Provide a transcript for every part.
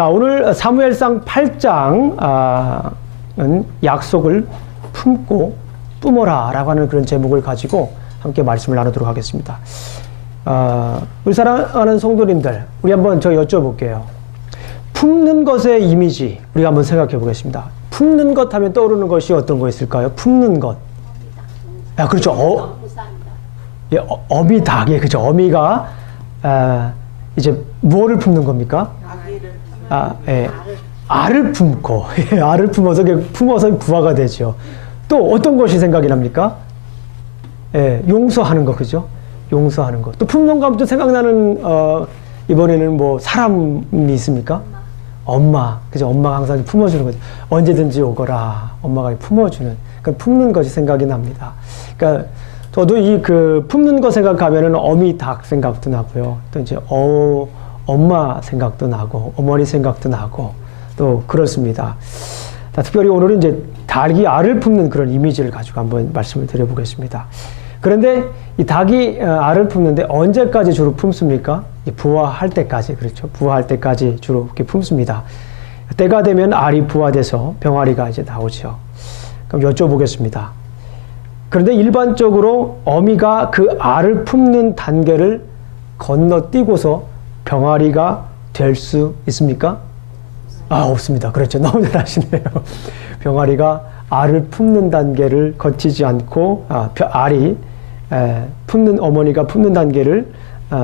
자, 오늘 사무엘상 8장은 약속을 품고 뿜어라 라고 하는 그런 제목을 가지고 함께 말씀을 나누도록 하겠습니다. 우리 사랑하는 성도님들, 우리 한번 저 여쭤볼게요. 품는 것의 이미지 우리가 한번 생각해 보겠습니다. 품는 것 하면 떠오르는 것이 어떤 거 있을까요? 품는 것. 아, 그렇죠. 어미닭. 예, 그렇죠. 어미가 이제 무엇을 품는 겁니까? 예. 알을 품고 알을 품어서 부화가 되죠. 또 어떤 것이 생각이 납니까? 예, 용서하는 거, 그죠? 용서하는 것. 또 품는 거 하면 또 생각나는 이번에는 뭐 사람이 있습니까? 엄마, 그죠? 엄마가 항상 품어주는 거죠. 언제든지 오거라. 엄마가 품어주는. 그러니까 품는 것이 생각이 납니다. 그러니까 저도 이 그 품는 거 생각하면은 어미 닭 생각도 나고요. 또 이제 엄마 생각도 나고 어머니 생각도 나고 또 그렇습니다. 자, 특별히 오늘은 이제 닭이 알을 품는 그런 이미지를 가지고 한번 말씀을 드려보겠습니다. 그런데 이 닭이 알을 품는데 언제까지 주로 품습니까? 부화할 때까지, 그렇죠. 부화할 때까지 주로 이렇게 품습니다. 때가 되면 알이 부화돼서 병아리가 이제 나오죠. 그럼 여쭤보겠습니다. 그런데 일반적으로 어미가 그 알을 품는 단계를 건너뛰고서 병아리가 될 수 있습니까? 없습니다. 그렇죠. 너무 잘 아시네요. 병아리가 알을 품는 단계를 거치지 않고, 알이 품는, 어머니가 품는 단계를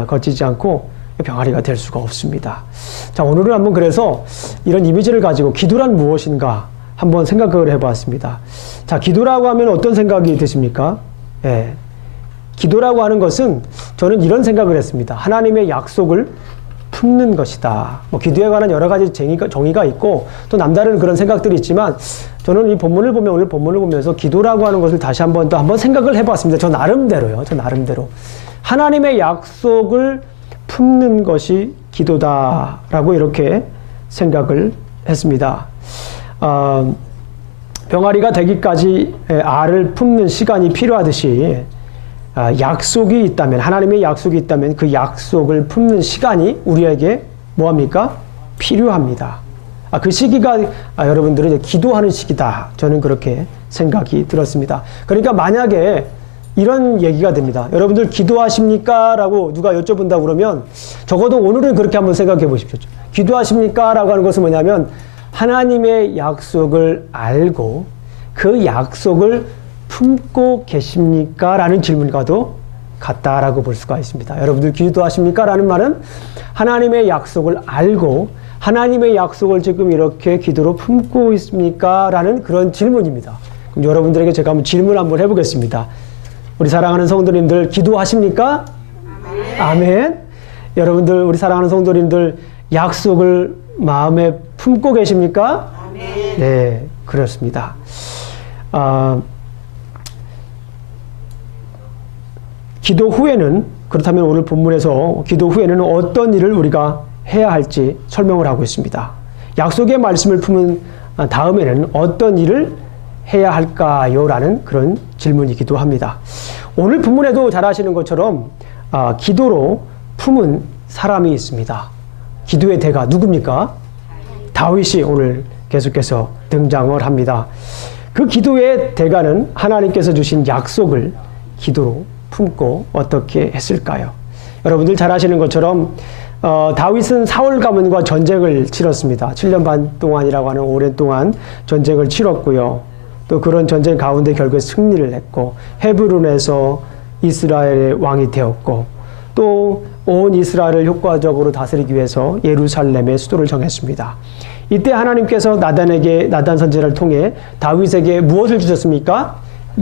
거치지 않고 병아리가 될 수가 없습니다. 자, 오늘은 한번 그래서 이런 이미지를 가지고 기도란 무엇인가 한번 생각을 해봤습니다. 자, 기도라고 하면 어떤 생각이 드십니까? 예. 기도라고 하는 것은 저는 이런 생각을 했습니다. 하나님의 약속을 품는 것이다. 뭐 기도에 관한 여러 가지 정의가 있고 또 남다른 그런 생각들이 있지만 저는 이 본문을 보면 오늘 본문을 보면서 기도라고 하는 것을 다시 한번 생각을 해봤습니다. 저 나름대로요. 저 나름대로. 하나님의 약속을 품는 것이 기도다라고 이렇게 생각을 했습니다. 병아리가 되기까지 알을 품는 시간이 필요하듯이 약속이 있다면, 하나님의 약속이 있다면 그 약속을 품는 시간이 우리에게 뭐합니까? 필요합니다. 그 시기가 여러분들은 이제 기도하는 시기다. 저는 그렇게 생각이 들었습니다. 그러니까 만약에 이런 얘기가 됩니다. 여러분들 기도하십니까? 라고 누가 여쭤본다고 그러면 적어도 오늘은 그렇게 한번 생각해 보십시오. 기도하십니까? 라고 하는 것은 뭐냐면 하나님의 약속을 알고 그 약속을 품고 계십니까? 라는 질문과도 같다라고 볼 수가 있습니다. 여러분들 기도하십니까? 라는 말은 하나님의 약속을 알고 하나님의 약속을 지금 이렇게 기도로 품고 있습니까? 라는 그런 질문입니다. 그럼 여러분들에게 제가 한번 질문 한번 해보겠습니다. 우리 사랑하는 성도님들 기도하십니까? 아멘. 아멘. 여러분들 우리 사랑하는 성도님들 약속을 마음에 품고 계십니까? 아멘. 네, 그렇습니다. 기도 후에는, 그렇다면 오늘 본문에서 기도 후에는 어떤 일을 우리가 해야 할지 설명을 하고 있습니다. 약속의 말씀을 품은 다음에는 어떤 일을 해야 할까요? 라는 그런 질문이기도 합니다. 오늘 본문에도 잘 아시는 것처럼 기도로 품은 사람이 있습니다. 기도의 대가 누굽니까? 다윗이 오늘 계속해서 등장을 합니다. 그 기도의 대가는 하나님께서 주신 약속을 기도로 품고 어떻게 했을까요? 여러분들 잘 아시는 것처럼 다윗은 사울 가문과 전쟁을 치렀습니다. 7년 반 동안이라고 하는 오랜 동안 전쟁을 치렀고요. 또 그런 전쟁 가운데 결국에 승리를 했고 헤브론에서 이스라엘의 왕이 되었고 또 온 이스라엘을 효과적으로 다스리기 위해서 예루살렘의 수도를 정했습니다. 이때 하나님께서 나단 선지자를 통해 다윗에게 무엇을 주셨습니까?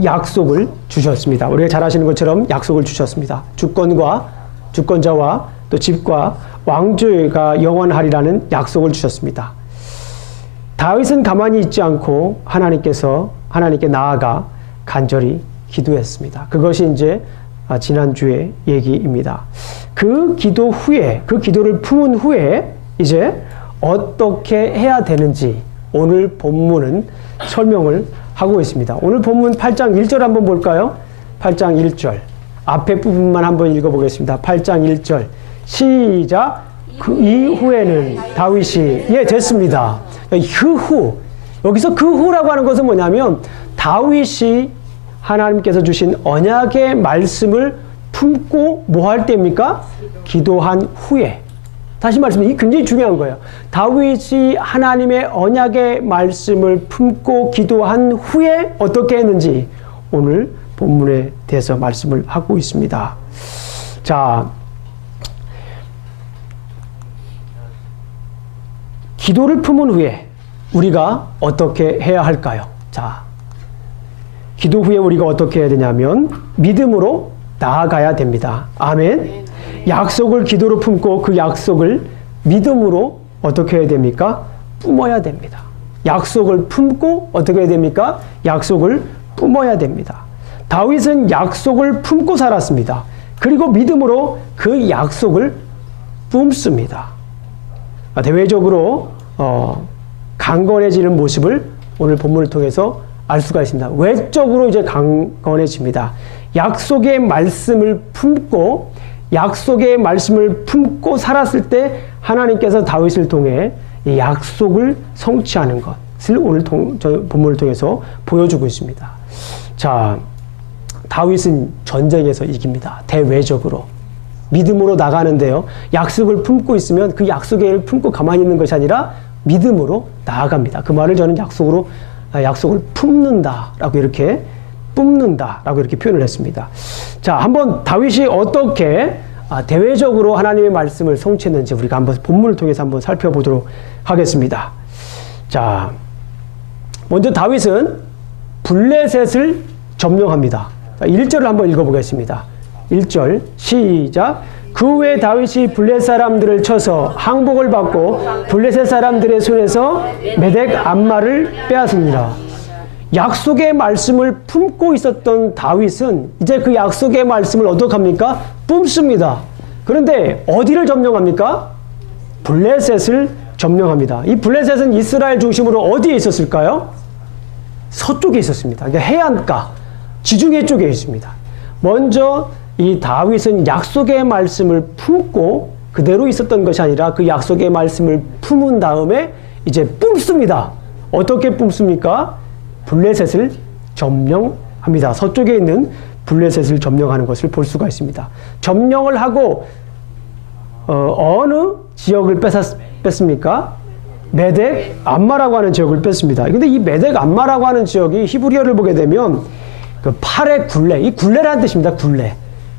약속을 주셨습니다. 우리가 잘 아시는 것처럼 약속을 주셨습니다. 주권자와 또 집과 왕조가 영원하리라는 약속을 주셨습니다. 다윗은 가만히 있지 않고 하나님께 나아가 간절히 기도했습니다. 그것이 이제 지난주의 얘기입니다. 그 기도 후에, 그 기도를 품은 후에 이제 어떻게 해야 되는지 오늘 본문은 설명을 하고 있습니다. 오늘 본문 8장 1절 한번 볼까요? 8장 1절. 앞에 부분만 한번 읽어보겠습니다. 8장 1절. 시작. 그 이후에는 다윗이 됐습니다. 그 여기서 그 후라고 하는 것은 뭐냐면 다윗이 하나님께서 주신 언약의 말씀을 품고 뭐 할 때입니까? 기도한 후에. 다시 말씀드리면 이게 굉장히 중요한 거예요. 다윗이 하나님의 언약의 말씀을 품고 기도한 후에 어떻게 했는지 오늘 본문에 대해서 말씀을 하고 있습니다. 자, 기도를 품은 후에 우리가 어떻게 해야 할까요? 자, 기도 후에 우리가 어떻게 해야 되냐면 믿음으로 나아가야 됩니다. 아멘. 약속을 기도로 품고 그 약속을 믿음으로 어떻게 해야 됩니까? 뿜어야 됩니다. 약속을 품고 어떻게 해야 됩니까? 약속을 뿜어야 됩니다. 다윗은 약속을 품고 살았습니다. 그리고 믿음으로 그 약속을 뿜습니다. 대외적으로 강건해지는 모습을 오늘 본문을 통해서 알 수가 있습니다. 외적으로 이제 강건해집니다. 약속의 말씀을 품고 살았을 때 하나님께서 다윗을 통해 이 약속을 성취하는 것을 오늘 본문을 통해서 보여주고 있습니다. 자, 다윗은 전쟁에서 이깁니다. 대외적으로. 믿음으로 나가는데요. 약속을 품고 있으면 그 약속을 품고 가만히 있는 것이 아니라 믿음으로 나아갑니다. 그 말을 저는 약속을 뿜는다라고 이렇게 표현을 했습니다. 자, 한번 다윗이 어떻게 대외적으로 하나님의 말씀을 성취했는지 우리가 한번 본문을 통해서 한번 살펴보도록 하겠습니다. 자, 먼저 다윗은 블레셋을 점령합니다. 1절을 한번 읽어보겠습니다. 1절 시작. 그 후에 다윗이 블레셋 사람들을 쳐서 항복을 받고 블레셋 사람들의 손에서 메덱 암마를 빼앗으니라. 약속의 말씀을 품고 있었던 다윗은 이제 그 약속의 말씀을 어떻게 합니까? 뿜습니다. 그런데 어디를 점령합니까? 블레셋을 점령합니다. 이 블레셋은 이스라엘 중심으로 어디에 있었을까요? 서쪽에 있었습니다. 그러니까 해안가, 지중해 쪽에 있습니다. 먼저 이 다윗은 약속의 말씀을 품고 그대로 있었던 것이 아니라 그 약속의 말씀을 품은 다음에 이제 뿜습니다. 어떻게 뿜습니까? 블레셋을 점령합니다. 서쪽에 있는 블레셋을 점령하는 것을 볼 수가 있습니다. 점령을 하고 어느 지역을 뺐습니까? 메덱 암마라고 하는 지역을 뺐습니다. 근데 이 메덱 암마라고 하는 지역이 히브리어를 보게 되면 그 팔의 굴레, 이 굴레라는 뜻입니다. 굴레.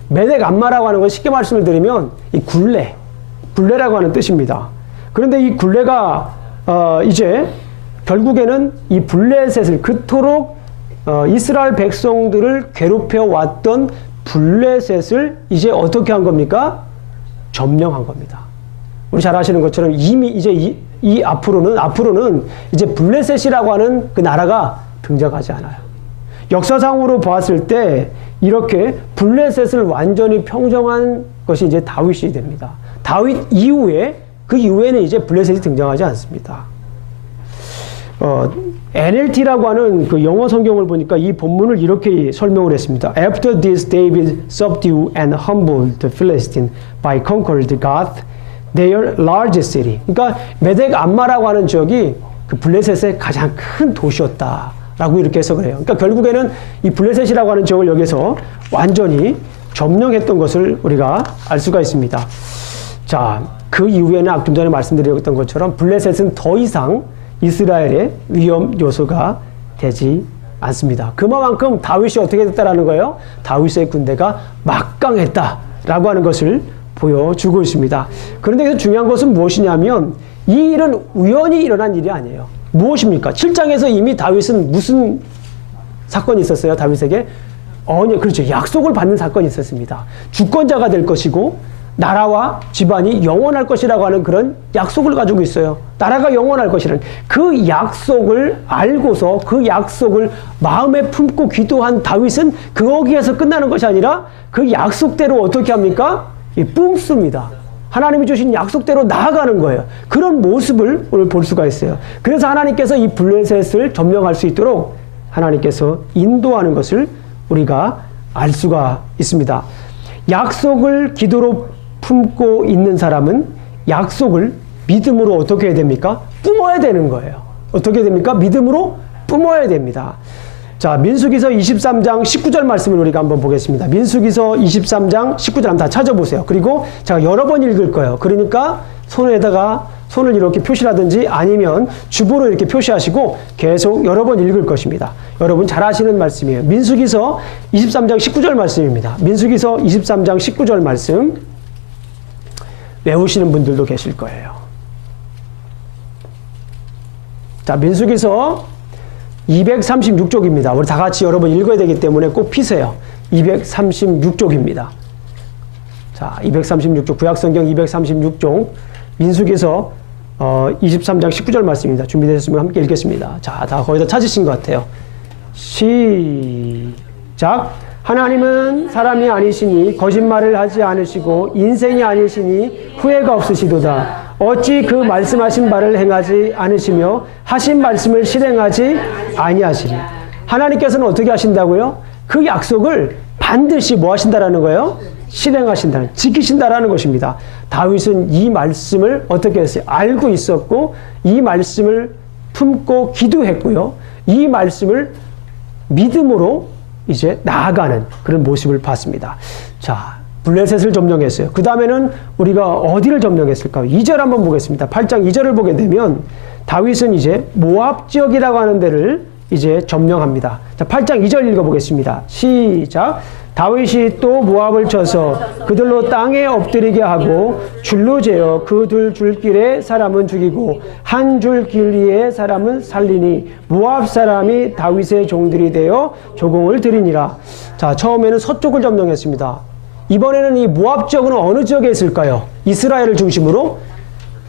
메덱 암마라고 하는 건 쉽게 말씀을 드리면 이 굴레라고 하는 뜻입니다. 그런데 이 굴레가 이제 결국에는 이 블레셋을 그토록 이스라엘 백성들을 괴롭혀 왔던 블레셋을 이제 어떻게 한 겁니까? 점령한 겁니다. 우리 잘 아시는 것처럼 이미 이제 이 앞으로는 이제 블레셋이라고 하는 그 나라가 등장하지 않아요. 역사상으로 보았을 때 이렇게 블레셋을 완전히 평정한 것이 이제 다윗이 됩니다. 다윗 이후에 그 이후에는 이제 블레셋이 등장하지 않습니다. NLT라고 하는 그 영어 성경을 보니까 이 본문을 이렇게 설명을 했습니다. After this, David subdued and humbled the Philistine by conquered Gath, their largest city. 그러니까 메덱 암마라고 하는 지역이 그 블레셋의 가장 큰 도시였다라고 이렇게 해석을 해요. 그러니까 결국에는 이 블레셋이라고 하는 지역을 여기서 완전히 점령했던 것을 우리가 알 수가 있습니다. 자, 그 이후에는 좀 전에 말씀드렸던 것처럼 블레셋은 더 이상 이스라엘의 위험 요소가 되지 않습니다. 그만큼 다윗이 어떻게 됐다라는 거예요? 다윗의 군대가 막강했다라고 하는 것을 보여주고 있습니다. 그런데 여기서 중요한 것은 무엇이냐면 이 일은 우연히 일어난 일이 아니에요. 무엇입니까? 7장에서 이미 다윗은 무슨 사건이 있었어요? 다윗에게 그렇죠. 약속을 받는 사건이 있었습니다. 주권자가 될 것이고 나라와 집안이 영원할 것이라고 하는 그런 약속을 가지고 있어요. 나라가 영원할 것이라는 그 약속을 알고서 그 약속을 마음에 품고 기도한 다윗은 거기에서 끝나는 것이 아니라 그 약속대로 어떻게 합니까? 뿜습니다. 하나님이 주신 약속대로 나아가는 거예요. 그런 모습을 오늘 볼 수가 있어요. 그래서 하나님께서 이 블레셋을 점령할 수 있도록 하나님께서 인도하는 것을 우리가 알 수가 있습니다. 약속을 기도로 품고 있는 사람은 약속을 믿음으로 어떻게 해야 됩니까? 뿜어야 되는 거예요. 어떻게 됩니까? 믿음으로 뿜어야 됩니다. 자, 민수기서 23장 19절 말씀을 우리가 한번 보겠습니다. 민수기서 23장 19절 한번 다 찾아보세요. 그리고 제가 여러 번 읽을 거예요. 그러니까 손을 이렇게 표시라든지 아니면 주보로 이렇게 표시하시고 계속 여러 번 읽을 것입니다. 여러분 잘 아시는 말씀이에요. 민수기서 23장 19절 말씀입니다. 민수기서 23장 19절 말씀 외우시는 분들도 계실 거예요. 자, 민수기서 236쪽입니다. 우리 다 같이 여러 번 읽어야 되기 때문에 꼭 피세요. 236쪽입니다. 자, 236쪽, 구약성경 236쪽, 민수기서 23장 19절 말씀입니다. 준비되셨으면 함께 읽겠습니다. 자, 다 거의 다 찾으신 것 같아요. 시작. 하나님은 사람이 아니시니 거짓말을 하지 않으시고 인생이 아니시니 후회가 없으시도다. 어찌 그 말씀하신 바를 행하지 않으시며 하신 말씀을 실행하지 아니하시니. 하나님께서는 어떻게 하신다고요? 그 약속을 반드시 뭐 하신다라는 거예요? 실행하신다는, 지키신다라는 것입니다. 다윗은 이 말씀을 어떻게 했어요? 알고 있었고 이 말씀을 품고 기도했고요. 이 말씀을 믿음으로 이제 나아가는 그런 모습을 봤습니다. 자, 블레셋을 점령했어요. 그 다음에는 우리가 어디를 점령했을까요? 2절 한번 보겠습니다. 8장 2절을 보게 되면 다윗은 이제 모압 지역이라고 하는 데를 이제 점령합니다. 자, 8장 2절 읽어보겠습니다. 시작. 다윗이 또 모압을 쳐서 그들로 땅에 엎드리게 하고 줄로 재어 그 두 줄길에 사람은 죽이고 한 줄길 위에 사람은 살리니 모압 사람이 다윗의 종들이 되어 조공을 드리니라. 자, 처음에는 서쪽을 점령했습니다. 이번에는 이 모압 지역은 어느 지역에 있을까요? 이스라엘을 중심으로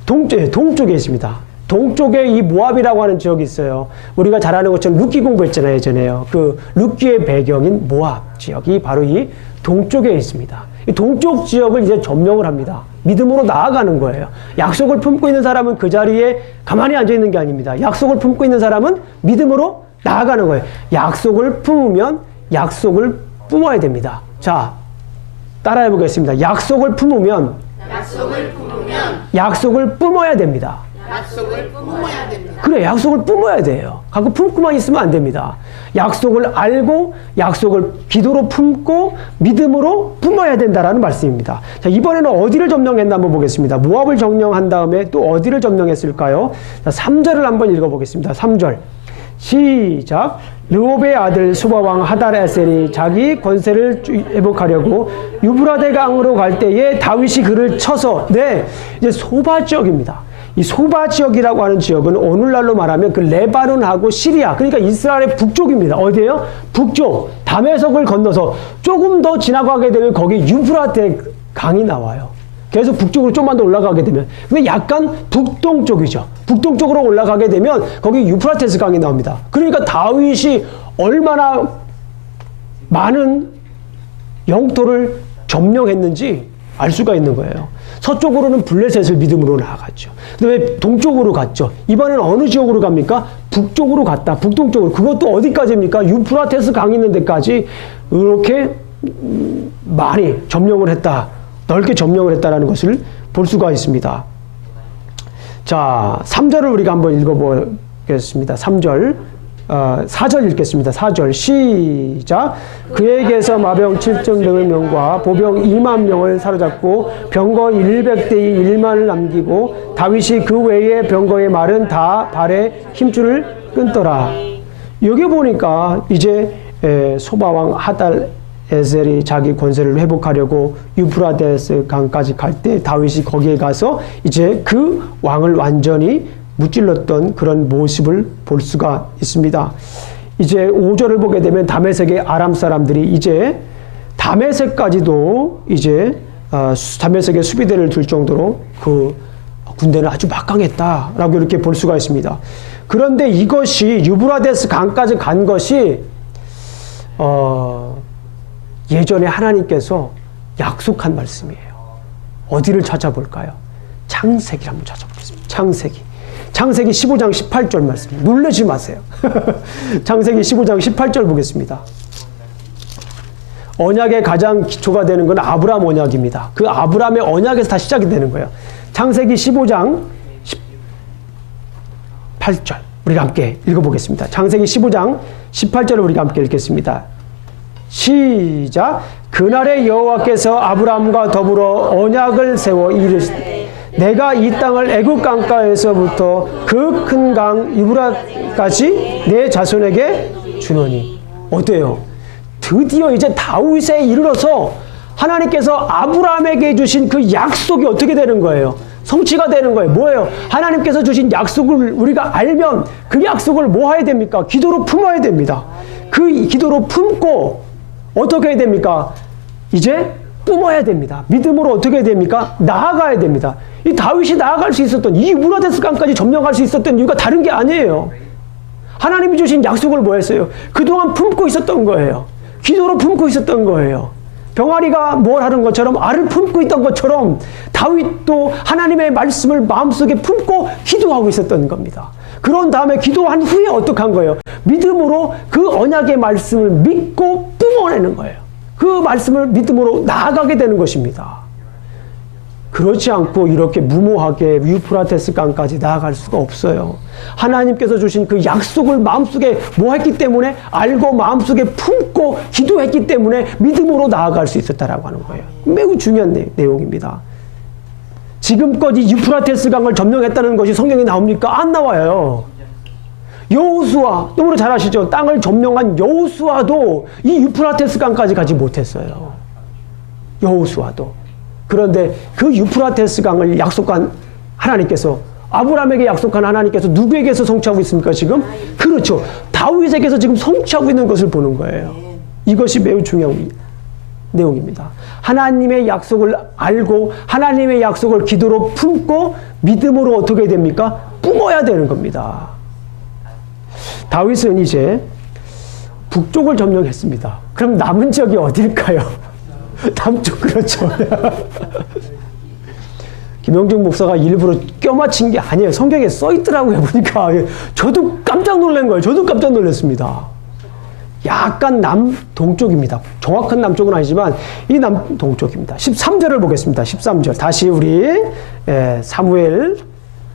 동쪽에 있습니다. 동쪽에 이 모압이라고 하는 지역이 있어요. 우리가 잘 아는 것처럼 룻기 공부했잖아요, 예전에요. 그 룻기의 배경인 모압 지역이 바로 이 동쪽에 있습니다. 이 동쪽 지역을 이제 점령을 합니다. 믿음으로 나아가는 거예요. 약속을 품고 있는 사람은 그 자리에 가만히 앉아 있는 게 아닙니다. 약속을 품고 있는 사람은 믿음으로 나아가는 거예요. 약속을 품으면 약속을 뿜어야 됩니다. 자, 따라해 보겠습니다. 약속을 품으면 약속을 뿜어야 됩니다. 약속을 뿜어야 됩니다. 그래, 약속을 뿜어야 돼요. 갖고 품고만 있으면 안 됩니다. 약속을 알고 약속을 기도로 품고 믿음으로 뿜어야 된다라는 말씀입니다. 자, 이번에는 어디를 점령했나 한번 보겠습니다. 모압을 점령한 다음에 또 어디를 점령했을까요? 자, 3절을 한번 읽어보겠습니다. 3절 시작. 르홉의 아들 수바왕 하달에셀이 자기 권세를 회복하려고 유브라데 강으로 갈 때에 다윗이 그를 쳐서, 이제 소바 지역입니다. 이 소바 지역이라고 하는 지역은 오늘날로 말하면 그 레바논하고 시리아, 그러니까 이스라엘의 북쪽입니다. 어디예요? 북쪽. 다메섹을 건너서 조금 더 지나가게 되면 거기 유브라데 강이 나와요. 그래서 북쪽으로 좀만 더 올라가게 되면, 근데 약간 북동쪽이죠. 북동쪽으로 올라가게 되면 거기 유프라테스 강이 나옵니다. 그러니까 다윗이 얼마나 많은 영토를 점령했는지 알 수가 있는 거예요. 서쪽으로는 블레셋을 믿음으로 나아갔죠. 근데 왜 동쪽으로 갔죠? 이번에는 어느 지역으로 갑니까? 북쪽으로 갔다. 북동쪽으로. 그것도 어디까지입니까? 유프라테스 강 있는 데까지 이렇게 많이 점령을 했다. 넓게 점령을 했다는 것을 볼 수가 있습니다. 자, 3절을 우리가 한번 읽어보겠습니다. 3절. 4절 읽겠습니다. 4절 시작. 그에게서 마병 7,100명과 보병 2만 명을 사로잡고 병거 100대의 1만을 남기고 다윗이 그 외의 병거의 말은 다 발에 힘줄을 끊더라. 여기 보니까 이제 소바왕 하달에셀이 자기 권세를 회복하려고 유프라데스 강까지 갈 때 다윗이 거기에 가서 이제 그 왕을 완전히 무찔렀던 그런 모습을 볼 수가 있습니다. 이제 5절을 보게 되면 다메섹의 아람 사람들이 이제 다메섹까지도 이제 다메섹의 수비대를 둘 정도로 그 군대는 아주 막강했다라고 이렇게 볼 수가 있습니다. 그런데 이것이 유브라데스 강까지 간 것이 예전에 하나님께서 약속한 말씀이에요. 어디를 찾아볼까요? 창세기를 한번 찾아보겠습니다. 창세기 15장 18절 말씀. 놀라지 마세요. 창세기 15장 18절 보겠습니다. 언약의 가장 기초가 되는 건 아브라함 언약입니다. 그 아브라함의 언약에서 다 시작이 되는 거예요. 창세기 15장 18절 우리가 함께 읽어보겠습니다. 창세기 15장 18절을 우리가 함께 읽겠습니다. 시작. 그날에 여호와께서 아브라함과 더불어 언약을 세워 이르시되 내가 이 땅을 애굽 강가에서부터 그 큰 강 유브라까지 내 자손에게 주노니. 어때요? 드디어 이제 다윗에 이르러서 하나님께서 아브라함에게 주신 그 약속이 어떻게 되는 거예요? 성취가 되는 거예요. 뭐예요? 하나님께서 주신 약속을 우리가 알면 그 약속을 뭐 해야 됩니까? 기도로 품어야 됩니다. 그 기도로 품고 어떻게 해야 됩니까? 이제 뿜어야 됩니다. 믿음으로 어떻게 해야 됩니까? 나아가야 됩니다. 이 다윗이 나아갈 수 있었던, 이 유브라데스 강까지 점령할 수 있었던 이유가 다른 게 아니에요. 하나님이 주신 약속을 뭐 했어요? 그동안 품고 있었던 거예요. 기도로 품고 있었던 거예요. 병아리가 뭘 하는 것처럼, 알을 품고 있던 것처럼 다윗도 하나님의 말씀을 마음속에 품고 기도하고 있었던 겁니다. 그런 다음에 기도한 후에 어떻게 한 거예요? 믿음으로 그 언약의 말씀을 믿고 뿜어내는 거예요. 그 말씀을 믿음으로 나아가게 되는 것입니다. 그렇지 않고 이렇게 무모하게 유프라테스 강까지 나아갈 수가 없어요. 하나님께서 주신 그 약속을 마음속에 뭐 했기 때문에, 알고 마음속에 품고 기도했기 때문에 믿음으로 나아갈 수 있었다라고 하는 거예요. 매우 중요한 내용입니다. 지금껏 이 유프라테스 강을 점령했다는 것이 성경에 나옵니까? 안 나와요. 여호수아, 너무 잘 아시죠? 땅을 점령한 여호수아도 이 유프라테스 강까지 가지 못했어요. 여호수아도. 그런데 그 유프라테스 강을 약속한 하나님께서, 아브라함에게 약속한 하나님께서 누구에게서 성취하고 있습니까, 지금? 그렇죠. 다윗에게서 지금 성취하고 있는 것을 보는 거예요. 이것이 매우 중요한 내용입니다. 하나님의 약속을 알고 하나님의 약속을 기도로 품고 믿음으로 어떻게 됩니까? 뿜어야 되는 겁니다. 다윗은 이제 북쪽을 점령했습니다. 그럼 남은 지역이 어딜까요? 남쪽, 그렇죠. 김영중 목사가 일부러 껴맞힌 게 아니에요. 성경에 써 있더라고요. 보니까 저도 깜짝 놀란 거예요. 저도 깜짝 놀랐습니다. 약간 남동쪽입니다. 정확한 남쪽은 아니지만 이 남동쪽입니다. 13절을 보겠습니다. 13절. 다시 우리 사무엘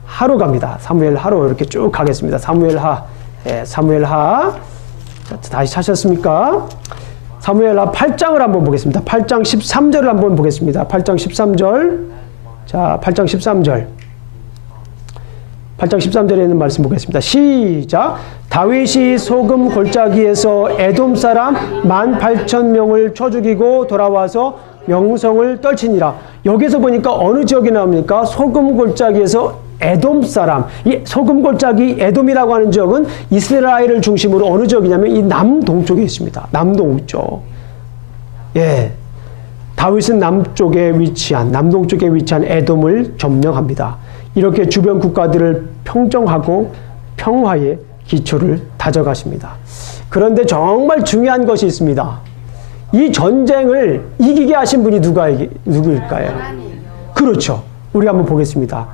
하로 갑니다. 사무엘 하로 이렇게 쭉 가겠습니다. 사무엘 하. 사무엘 하. 다시 찾으셨습니까? 사무엘 하 8장을 한번 보겠습니다. 8장 13절을 한번 보겠습니다. 8장 13절. 자, 8장 13절. 8장 13절에 있는 말씀 보겠습니다. 시작. 다윗이 소금 골짜기에서 에돔 사람 18,000명을 쳐 죽이고 돌아와서 명성을 떨치니라. 여기서 보니까 어느 지역이 나옵니까? 소금 골짜기에서 에돔 사람. 이 소금 골짜기 에돔이라고 하는 지역은 이스라엘을 중심으로 어느 지역이냐면 이 남동쪽에 있습니다. 남동쪽. 예. 다윗은 남동쪽에 위치한 에돔을 점령합니다. 이렇게 주변 국가들을 평정하고 평화의 기초를 다져가십니다. 그런데 정말 중요한 것이 있습니다. 이 전쟁을 이기게 하신 분이 누구일까요? 그렇죠. 우리 한번 보겠습니다.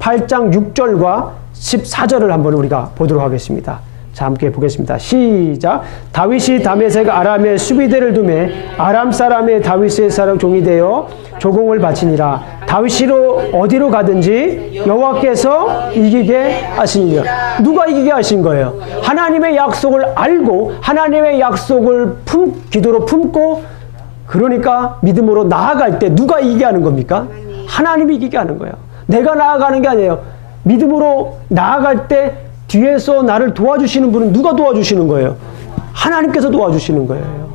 8장 6절과 14절을 한번 우리가 보도록 하겠습니다. 자, 함께 보겠습니다. 시작. 다윗이 다메섹 아람의 수비대를 두매 아람 사람의 다윗의 사람 종이 되어 조공을 바치니라. 다윗이로 어디로 가든지 여호와께서 이기게 하시니라. 누가 이기게 하신 거예요? 하나님의 약속을 알고 하나님의 약속을 기도로 품고, 그러니까 믿음으로 나아갈 때 누가 이기게 하는 겁니까? 하나님이 이기게 하는 거예요. 내가 나아가는 게 아니에요. 믿음으로 나아갈 때 뒤에서 나를 도와주시는 분은 누가 도와주시는 거예요? 하나님께서 도와주시는 거예요.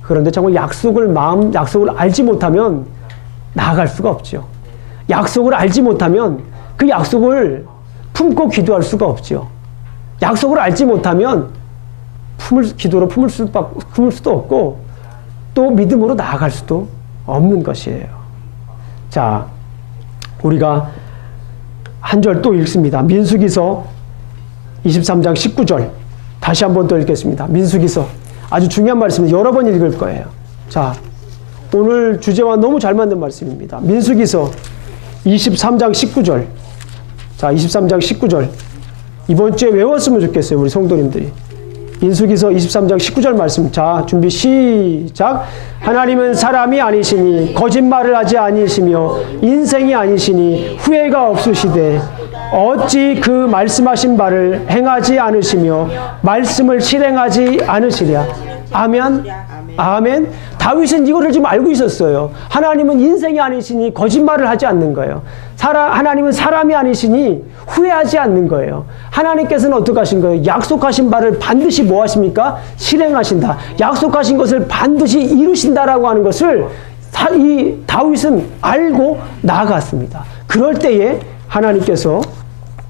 그런데 정말 약속을 알지 못하면 나아갈 수가 없죠. 약속을 알지 못하면 그 약속을 품고 기도할 수가 없죠. 약속을 알지 못하면 기도로 품을 수도 없고 또 믿음으로 나아갈 수도 없는 것이에요. 자, 우리가 한 절 또 읽습니다. 민수기서 23장 19절. 다시 한번 더 읽겠습니다. 민수기서. 아주 중요한 말씀입니다. 여러 번 읽을 거예요. 자, 오늘 주제와 너무 잘 맞는 말씀입니다. 민수기서 23장 19절. 자, 23장 19절. 이번 주에 외웠으면 좋겠어요, 우리 성도님들이. 민수기서 23장 19절 말씀. 자, 준비 시작. 하나님은 사람이 아니시니 거짓말을 하지 아니시며 인생이 아니시니 후회가 없으시되 어찌 그 말씀하신 바를 행하지 않으시며 말씀을 실행하지 않으시랴. 아멘. 아멘. 다윗은 이거를 지금 알고 있었어요. 하나님은 인생이 아니시니 거짓말을 하지 않는 거예요. 하나님은 사람이 아니시니 후회하지 않는 거예요. 하나님께서는 어떻게 하신 거예요? 약속하신 바를 반드시 뭐 하십니까? 실행하신다. 약속하신 것을 반드시 이루신다라고 하는 것을 이 다윗은 알고 나아갔습니다. 그럴 때에 하나님께서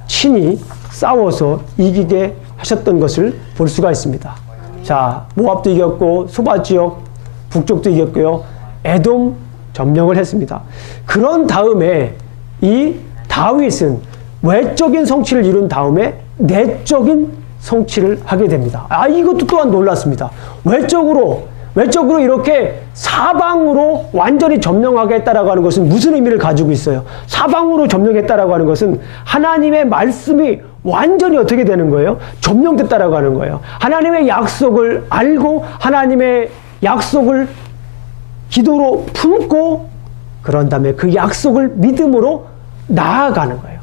친히 싸워서 이기게 하셨던 것을 볼 수가 있습니다. 자, 모압도 이겼고 소바 지역 북쪽도 이겼고요. 에돔 점령을 했습니다. 그런 다음에 이 다윗은 외적인 성취를 이룬 다음에 내적인 성취를 하게 됩니다. 이것도 또한 놀랐습니다. 외적으로 이렇게 사방으로 완전히 점령하겠다라고 하는 것은 무슨 의미를 가지고 있어요? 사방으로 점령했다라고 하는 것은 하나님의 말씀이 완전히 어떻게 되는 거예요? 점령됐다라고 하는 거예요. 하나님의 약속을 알고 하나님의 약속을 기도로 품고 그런 다음에 그 약속을 믿음으로 나아가는 거예요.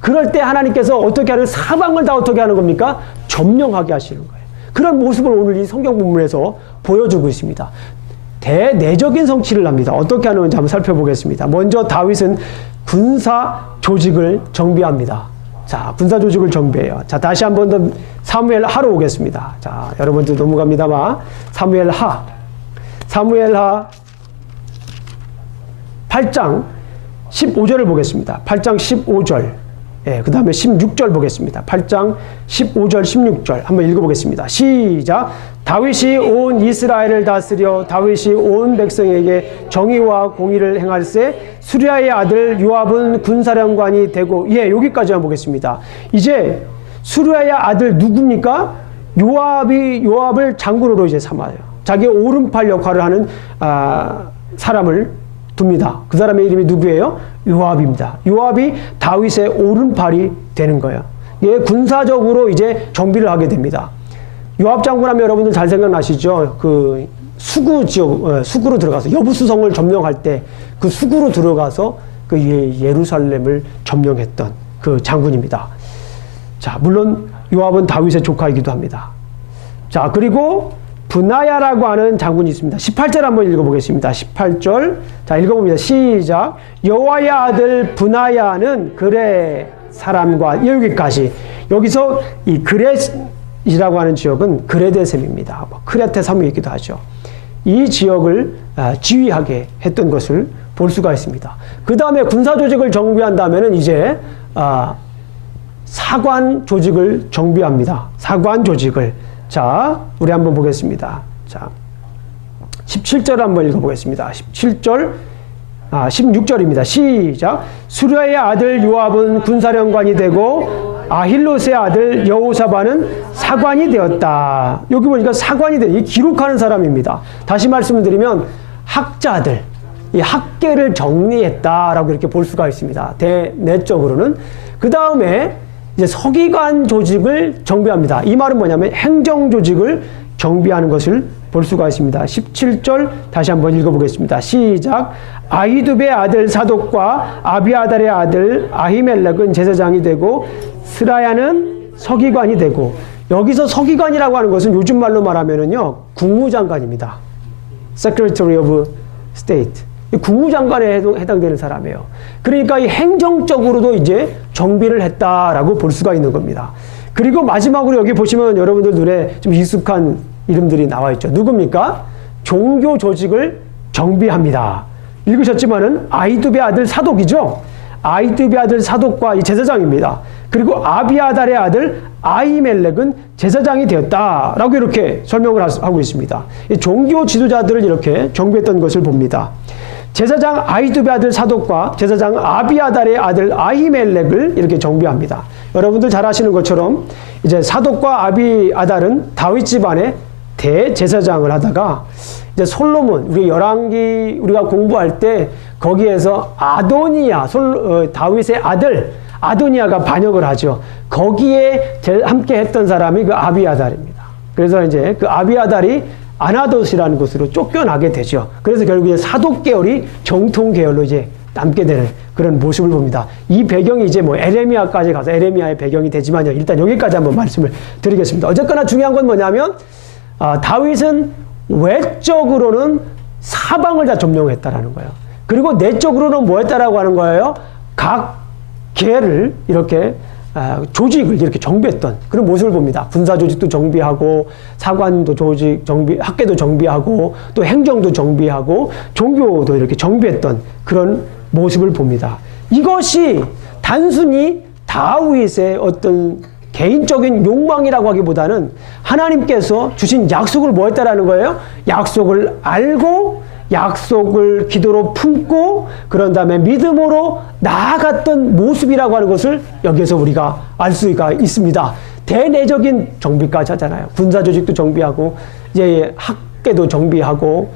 그럴 때 하나님께서 어떻게 하는 사방을 다 어떻게 하는 겁니까? 점령하게 하시는 거예요. 그런 모습을 오늘 이 성경 본문에서 보여주고 있습니다. 대내적인 성취를 합니다. 어떻게 하는지 한번 살펴보겠습니다. 먼저 다윗은 군사 조직을 정비합니다. 자, 군사 조직을 정비해요. 자, 다시 한 번 더 사무엘 하로 오겠습니다. 자, 여러분들 넘어갑니다만 사무엘 하 8장 15절을 보겠습니다. 8장 15절. 예, 그 다음에 16절 보겠습니다. 8장 15절, 16절 한번 읽어보겠습니다. 시작. 다윗이 온 이스라엘을 다스려 다윗이 온 백성에게 정의와 공의를 행할세 수리아의 아들 요압은 군사령관이 되고, 예, 여기까지만 보겠습니다. 이제 수리아의 아들 누굽니까? 요압을 장군으로 이제 삼아요. 자기의 오른팔 역할을 하는 사람을 둡니다. 그 사람의 이름이 누구예요? 요압입니다. 요압이 다윗의 오른팔이 되는 거예요. 예, 군사적으로 이제 정비를 하게 됩니다. 요압 장군 하면 여러분들 잘 생각나시죠? 그 수구 지역, 수구로 들어가서 여부수성을 점령할 때 그 수구로 들어가서 그 예루살렘을 점령했던 그 장군입니다. 자, 물론 요압은 다윗의 조카이기도 합니다. 자, 그리고 브나야라고 하는 장군이 있습니다. 18절 한번 읽어보겠습니다. 18절. 자, 읽어봅니다. 시작. 여호와의 아들 브나야는 그레 사람과, 여기까지. 여기서 이 그렛이라고 하는 지역은 그레데셈입니다. 크레테 섬이기도 하죠. 이 지역을 지휘하게 했던 것을 볼 수가 있습니다. 그 다음에 군사 조직을 정비한 다음에는 이제 사관 조직을 정비합니다. 사관 조직을. 자, 우리 한번 보겠습니다. 자, 17절 한번 읽어보겠습니다. 17절, 16절입니다. 시작. 수리아의 아들 요압은 군사령관이 되고 아힐롯의 아들 여호사밧은 사관이 되었다. 여기 보니까 사관이 이 기록하는 사람입니다. 다시 말씀을 드리면 학자들, 이 학계를 정리했다라고 이렇게 볼 수가 있습니다. 내적으로는. 그 다음에 이제 서기관 조직을 정비합니다. 이 말은 뭐냐면 행정 조직을 정비하는 것을 볼 수가 있습니다. 17절 다시 한번 읽어보겠습니다. 시작. 아히두베의 아들 사독과 아비아달의 아들 아히멜렉은 제사장이 되고 스라야는 서기관이 되고, 여기서 서기관이라고 하는 것은 요즘 말로 말하면은요, 국무장관입니다. Secretary of State. 국무장관에 해당되는 사람이에요. 그러니까 이 행정적으로도 이제 정비를 했다라고 볼 수가 있는 겁니다. 그리고 마지막으로 여기 보시면 여러분들 눈에 좀 익숙한 이름들이 나와 있죠. 누굽니까? 종교 조직을 정비합니다. 읽으셨지만은 아히두베의 아들 사독이죠. 아히두베의 아들 사독과 이 제사장입니다. 그리고 아비아달의 아들 아히멜렉은 제사장이 되었다라고 이렇게 설명을 하고 있습니다. 이 종교 지도자들을 이렇게 정비했던 것을 봅니다. 제사장 아히두베의 아들 사독과 제사장 아비아달의 아들 아히멜렉을 이렇게 정비합니다. 여러분들 잘 아시는 것처럼 이제 사독과 아비아달은 다윗 집안의 대제사장을 하다가 이제 솔로몬, 우리 열왕기 우리가 공부할 때 거기에서 아도니아, 다윗의 아들 아도니아가 반역을 하죠. 거기에 함께 했던 사람이 그 아비아달입니다. 그래서 이제 그 아비아달이 아나돗이라는 곳으로 쫓겨나게 되죠. 그래서 결국에 사독 계열이 정통 계열로 이제 남게 되는 그런 모습을 봅니다. 이 배경이 이제 뭐 에레미야까지 가서 에레미야의 배경이 되지만요. 일단 여기까지 한번 말씀을 드리겠습니다. 어쨌거나 중요한 건 뭐냐면 다윗은 외적으로는 사방을 다 점령했다라는 거예요. 그리고 내적으로는 뭐 했다라고 하는 거예요? 각 계를 이렇게 조직을 이렇게 정비했던 그런 모습을 봅니다. 군사 조직도 정비하고 사관도 조직 정비, 학계도 정비하고 또 행정도 정비하고 종교도 이렇게 정비했던 그런 모습을 봅니다. 이것이 단순히 다윗의 어떤 개인적인 욕망이라고 하기보다는 하나님께서 주신 약속을 뭐 했다라는 거예요? 약속을 알고 약속을 기도로 품고 그런 다음에 믿음으로 나아갔던 모습이라고 하는 것을 여기에서 우리가 알 수가 있습니다. 대내적인 정비까지 하잖아요. 군사 조직도 정비하고 이제 학계도 정비하고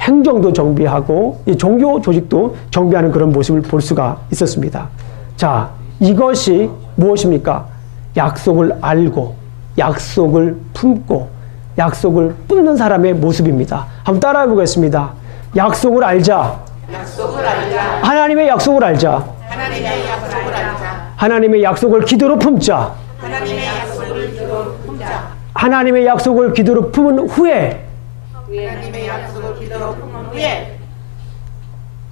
행정도 정비하고 이 종교 조직도 정비하는 그런 모습을 볼 수가 있었습니다. 자, 이것이 무엇입니까? 약속을 알고 약속을 품고 약속을 품는 사람의 모습입니다. 한번 따라해 보겠습니다. 약속을 알자. 약속을 알자. 하나님의 약속을 알자. 하나님의 약속을 알자. 하나님의 약속을 기도로 품자. 하나님의 약속을 기도로 품자. 하나님의 약속을 기도로 품은 후에 하나님의 약속을 기도로 품은 후에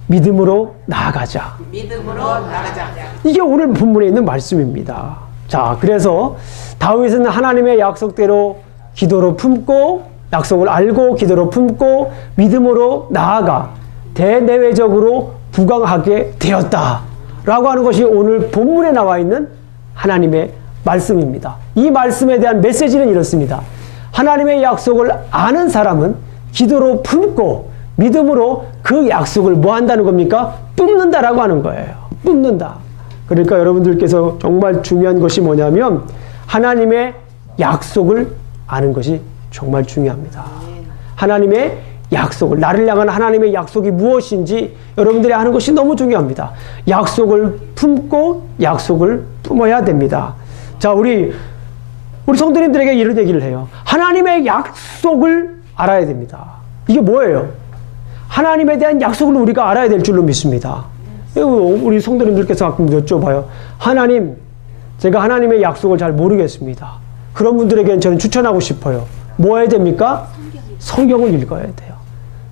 믿음으로 나아가자. 믿음으로 나가자. 이게 오늘 본문에 있는 말씀입니다. 자, 그래서 다윗은 하나님의 약속대로 기도로 품고 약속을 알고 기도로 품고 믿음으로 나아가 대내외적으로 부강하게 되었다라고 하는 것이 오늘 본문에 나와 있는 하나님의 말씀입니다. 이 말씀에 대한 메시지는 이렇습니다. 하나님의 약속을 아는 사람은 기도로 품고 믿음으로 그 약속을 뭐 한다는 겁니까? 뿜는다라고 하는 거예요. 뿜는다. 그러니까 여러분들께서 정말 중요한 것이 뭐냐면 하나님의 약속을 아는 것이 정말 중요합니다. 하나님의 약속을, 나를 향한 하나님의 약속이 무엇인지 여러분들이 아는 것이 너무 중요합니다. 약속을 품고 약속을 품어야 됩니다. 자, 우리 성도님들에게 이런 얘기를 해요. 하나님의 약속을 알아야 됩니다. 이게 뭐예요? 하나님에 대한 약속을 우리가 알아야 될 줄로 믿습니다. 우리 성도님들께서 가끔 여쭤봐요. 하나님, 제가 하나님의 약속을 잘 모르겠습니다. 그런 분들에게는 저는 추천하고 싶어요. 뭐 해야 됩니까? 성경을 읽어야 돼요.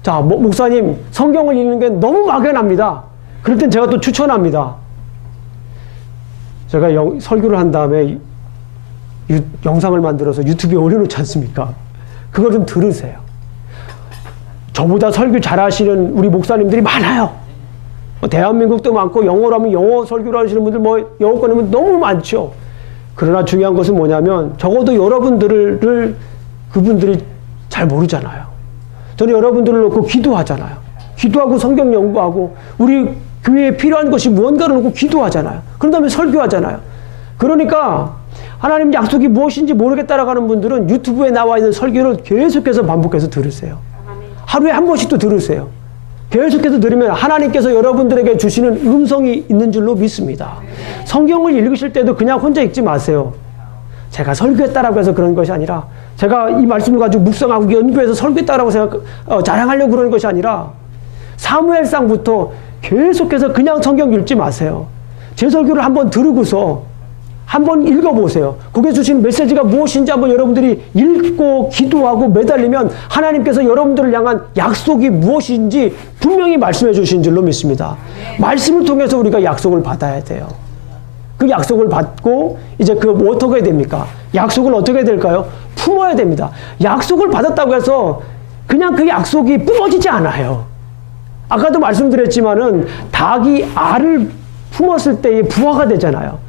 자, 목사님, 성경을 읽는 게 너무 막연합니다. 그럴 땐 제가 또 추천합니다. 제가 설교를 한 다음에 영상을 만들어서 유튜브에 올려놓지 않습니까? 그걸 좀 들으세요. 저보다 설교 잘하시는 우리 목사님들이 많아요. 대한민국도 많고 영어로 하면 영어 설교를 하시는 분들 영어권이면 너무 많죠. 그러나 중요한 것은 뭐냐면 적어도 여러분들을 그분들이 잘 모르잖아요. 저는 여러분들을 놓고 기도하잖아요. 기도하고 성경 연구하고 우리 교회에 필요한 것이 무언가를 놓고 기도하잖아요. 그런 다음에 설교하잖아요. 그러니까 하나님 약속이 무엇인지 모르겠다라고 하는 분들은 유튜브에 나와 있는 설교를 계속해서 반복해서 들으세요. 하루에 한 번씩도 들으세요. 계속해서 들으면 하나님께서 여러분들에게 주시는 음성이 있는 줄로 믿습니다. 성경을 읽으실 때도 그냥 혼자 읽지 마세요. 제가 설교했다라고 해서 그런 것이 아니라 제가 이 말씀을 가지고 묵상하고 연구해서 설교했다라고 자랑하려고 그러는 것이 아니라 사무엘상부터 계속해서 그냥 성경 읽지 마세요. 제 설교를 한번 들으고서 한번 읽어보세요. 거기에 주신 메시지가 무엇인지 한번 여러분들이 읽고 기도하고 매달리면 하나님께서 여러분들을 향한 약속이 무엇인지 분명히 말씀해 주신 줄로 믿습니다. 말씀을 통해서 우리가 약속을 받아야 돼요. 그 약속을 받고 이제 어떻게 됩니까? 약속을 어떻게 될까요? 품어야 됩니다. 약속을 받았다고 해서 그냥 그 약속이 뿜어지지 않아요. 아까도 말씀드렸지만은 닭이 알을 품었을 때의 부화가 되잖아요.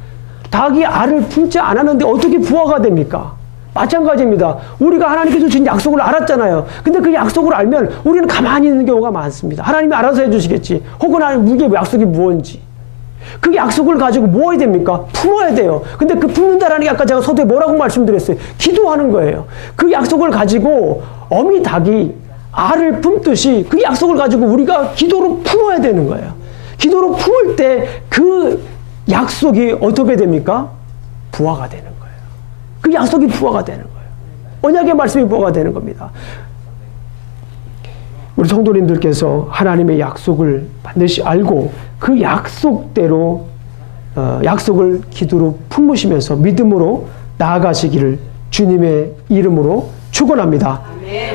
닭이 알을 품지 않았는데 어떻게 부화가 됩니까? 마찬가지입니다. 우리가 하나님께서 주신 약속을 알았잖아요. 근데 그 약속을 알면 우리는 가만히 있는 경우가 많습니다. 하나님이 알아서 해주시겠지. 혹은 우리의 약속이 무엇인지. 그 약속을 가지고 뭐 해야 됩니까? 품어야 돼요. 근데 그 품는다라는 게 아까 제가 서두에 뭐라고 말씀드렸어요? 기도하는 거예요. 그 약속을 가지고 어미 닭이 알을 품듯이 그 약속을 가지고 우리가 기도로 품어야 되는 거예요. 기도로 품을 때 그 약속이 어떻게 됩니까? 부화가 되는 거예요. 그 약속이 부화가 되는 거예요. 언약의 말씀이 뭐가 되는 겁니다. 우리 성도님들께서 하나님의 약속을 반드시 알고 그 약속대로 약속을 기도로 품으시면서 믿음으로 나아가시기를 주님의 이름으로 축원합니다.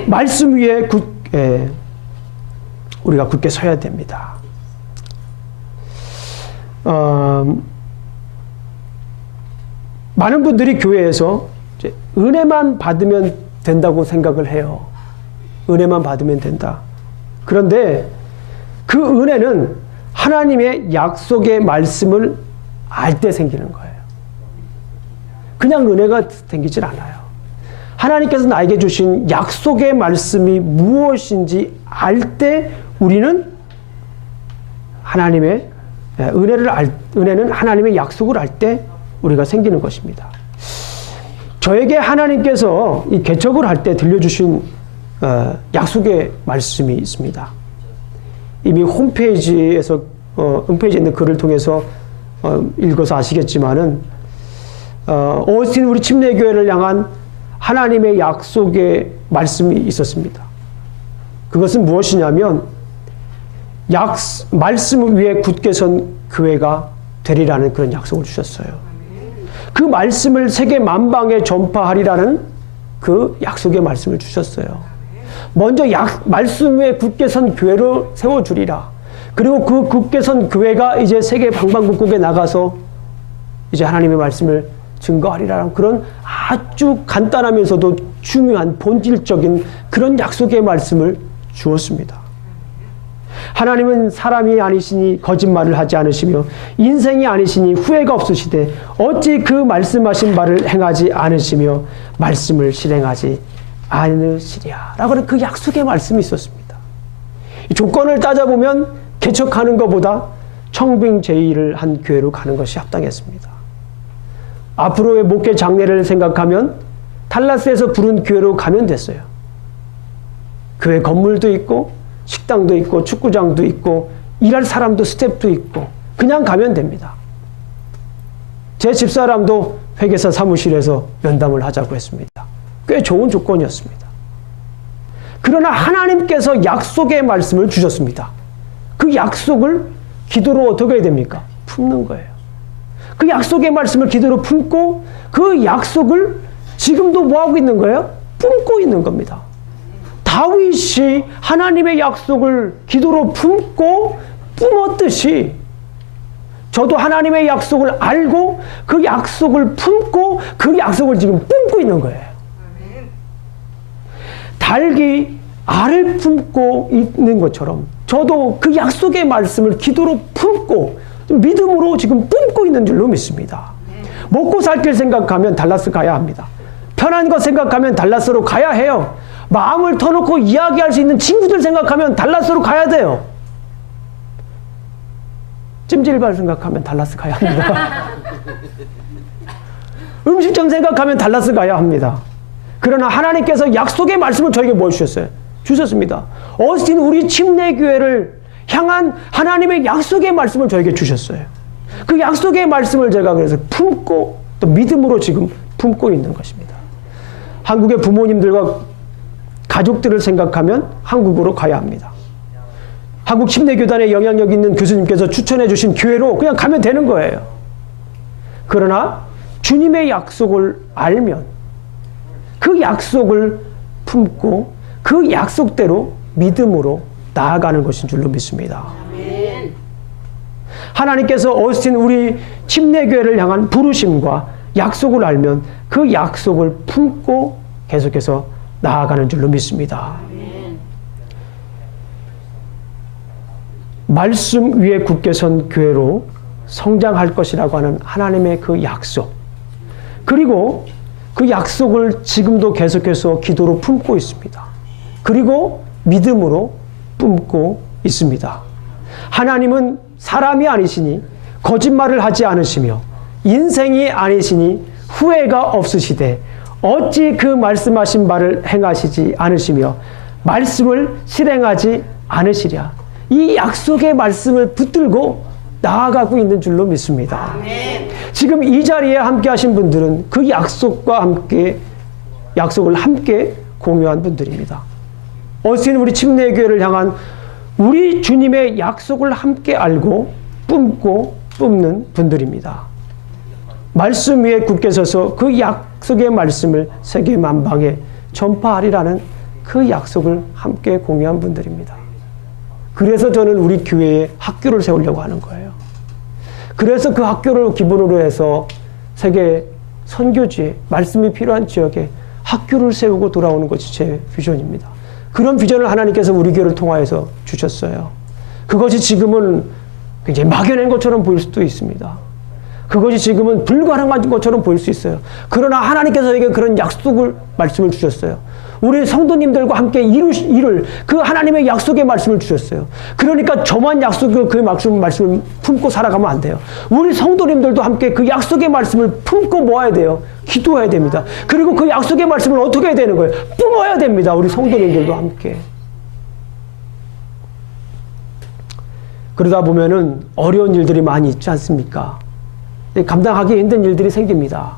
말씀 위에 우리가 굳게 서야 됩니다. 많은 분들이 교회에서 이제 은혜만 받으면 된다고 생각을 해요. 은혜만 받으면 된다. 그런데 그 은혜는 하나님의 약속의 말씀을 알 때 생기는 거예요. 그냥 은혜가 생기질 않아요. 하나님께서 나에게 주신 약속의 말씀이 무엇인지 알 때 우리는 하나님의 은혜는 하나님의 약속을 알 때 우리가 생기는 것입니다. 저에게 하나님께서 이 개척을 할 때 들려주신 약속의 말씀이 있습니다. 이미 홈페이지에 있는 글을 통해서 읽어서 아시겠지만은 오스틴 우리 침례교회를 향한 하나님의 약속의 말씀이 있었습니다. 그것은 무엇이냐면 말씀 위에 굳게 선 교회가 되리라는 그런 약속을 주셨어요. 그 말씀을 세계 만방에 전파하리라는 그 약속의 말씀을 주셨어요. 먼저 말씀 위에 굳게 선 교회로 세워주리라. 그리고 그 굳게 선 교회가 이제 세계 방방곡곡에 나가서 이제 하나님의 말씀을 증거하리라는 그런 아주 간단하면서도 중요한 본질적인 그런 약속의 말씀을 주었습니다. 하나님은 사람이 아니시니 거짓말을 하지 않으시며 인생이 아니시니 후회가 없으시되 어찌 그 말씀하신 바를 행하지 않으시며 말씀을 실행하지 않으시랴 라고 그 약속의 말씀이 있었습니다. 이 조건을 따져보면 개척하는 것보다 청빙제의를 한 교회로 가는 것이 합당했습니다. 앞으로의 목회 장례를 생각하면 달라스에서 부른 교회로 가면 됐어요. 교회 건물도 있고 식당도 있고 축구장도 있고 일할 사람도 스태프도 있고 그냥 가면 됩니다. 제 집사람도 회계사 사무실에서 면담을 하자고 했습니다. 꽤 좋은 조건이었습니다. 그러나 하나님께서 약속의 말씀을 주셨습니다. 그 약속을 기도로 어떻게 해야 됩니까? 품는 거예요. 그 약속의 말씀을 기도로 품고 그 약속을 지금도 뭐하고 있는 거예요? 품고 있는 겁니다. 다윗이 하나님의 약속을 기도로 품고 품었듯이 저도 하나님의 약속을 알고 그 약속을 품고 그 약속을 지금 품고 있는 거예요. 닭이 알을 품고 있는 것처럼 저도 그 약속의 말씀을 기도로 품고 믿음으로 지금 품고 있는 줄로 믿습니다. 먹고 살 길 생각하면 달라스 가야 합니다. 편한 것 생각하면 달라스로 가야 해요. 마음을 터놓고 이야기할 수 있는 친구들 생각하면 달라스로 가야 돼요. 찜질발 생각하면 달라스 가야 합니다. 음식점 생각하면 달라스 가야 합니다. 그러나 하나님께서 약속의 말씀을 저에게 뭐 주셨어요? 주셨습니다. 오스틴 우리 침례교회를 향한 하나님의 약속의 말씀을 저에게 주셨어요. 그 약속의 말씀을 제가 그래서 품고 또 믿음으로 지금 품고 있는 것입니다. 한국의 부모님들과 가족들을 생각하면 한국으로 가야 합니다. 한국 침례교단에 영향력 있는 교수님께서 추천해 주신 교회로 그냥 가면 되는 거예요. 그러나 주님의 약속을 알면 그 약속을 품고 그 약속대로 믿음으로 나아가는 것인 줄로 믿습니다. 하나님께서 오스틴 우리 침례교회를 향한 부르심과 약속을 알면 그 약속을 품고 계속해서 나아가는 줄로 믿습니다. 말씀 위에 굳게 선 교회로 성장할 것이라고 하는 하나님의 그 약속, 그리고 그 약속을 지금도 계속해서 기도로 품고 있습니다. 그리고 믿음으로 품고 있습니다. 하나님은 사람이 아니시니 거짓말을 하지 않으시며 인생이 아니시니 후회가 없으시되 어찌 그 말씀하신 바를 행하시지 않으시며 말씀을 실행하지 않으시랴. 이 약속의 말씀을 붙들고 나아가고 있는 줄로 믿습니다. 지금 이 자리에 함께 하신 분들은 그 약속과 함께 약속을 함께 공유한 분들입니다. 어스틴 우리 침례교회를 향한 우리 주님의 약속을 함께 알고 뿜고 뿜는 분들입니다. 말씀 위에 굳게 서서 그 약속의 말씀을 세계 만방에 전파하리라는 그 약속을 함께 공유한 분들입니다. 그래서 저는 우리 교회에 학교를 세우려고 하는 거예요. 그래서 그 학교를 기본으로 해서 세계 선교지에 말씀이 필요한 지역에 학교를 세우고 돌아오는 것이 제 비전입니다. 그런 비전을 하나님께서 우리 교회를 통하여서 주셨어요. 그것이 지금은 굉장히 막연한 것처럼 보일 수도 있습니다. 그것이 지금은 불가능한 것처럼 보일 수 있어요. 그러나 하나님께서 저에게 그런 약속을 말씀을 주셨어요. 우리 성도님들과 함께 이룰 그 하나님의 약속의 말씀을 주셨어요. 그러니까 저만 약속을 그 말씀을 품고 살아가면 안 돼요. 우리 성도님들도 함께 그 약속의 말씀을 품고 모아야 돼요. 기도해야 됩니다. 그리고 그 약속의 말씀을 어떻게 해야 되는 거예요? 뿜어야 됩니다. 우리 성도님들도 함께. 그러다 보면은 어려운 일들이 많이 있지 않습니까? 감당하기 힘든 일들이 생깁니다.